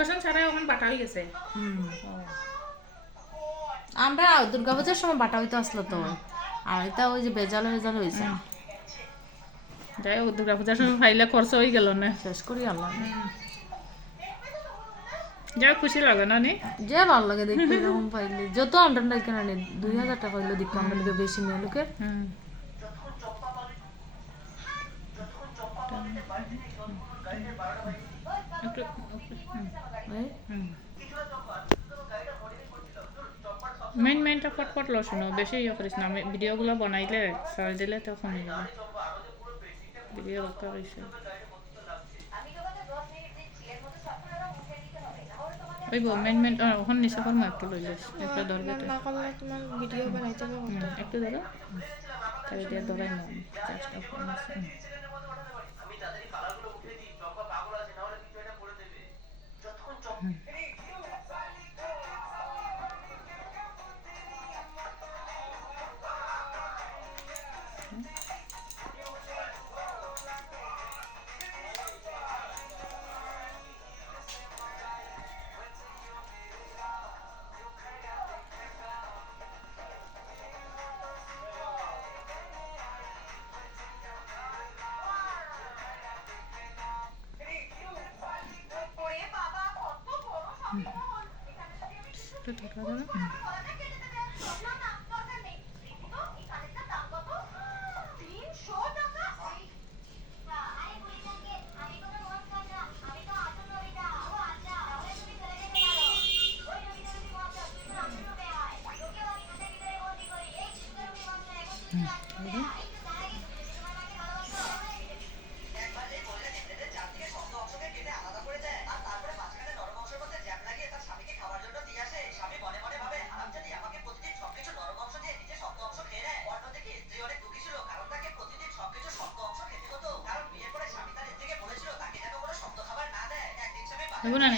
Occasion ছাড়াই ওখানে বাটা হয়ে গেছে। আমরা দুর্গাপূজার সময় বাটা হইতে আসলো তো, আর এটা ওই যে বেজাল বেজাল হয়েছে। যাই হোক দুর্গা পূজার সময় ফাইলে খরচ হয়ে গেল না, শেষ করি আল্লাহ। যাই খুশি লাগে না নি, যে ভালো লাগে দেখতে এরকম পাইলে, যত আমরা কেন 2000 টাকা হইলো দেখতে আমরা লোকে বেশি মেয়ে লোকের। মেইনটা ফটফট লো শুনো, বেশি ইয়ে করিস না, ভিডিওগুলো বানাইলে সার দিলে তো কমে যাবে ভিডিও বাক্কা রয়েছে। ওই মেন ওখান নিচে করবো, একটু লই যাস, একটা ধরবে তো তোমার ভিডিও বানাইতে হবে, একটু ধরো তাহলে দিয়ে ধরাই না চেষ্টা করছি। একটু ধরা ধরো। দেখো না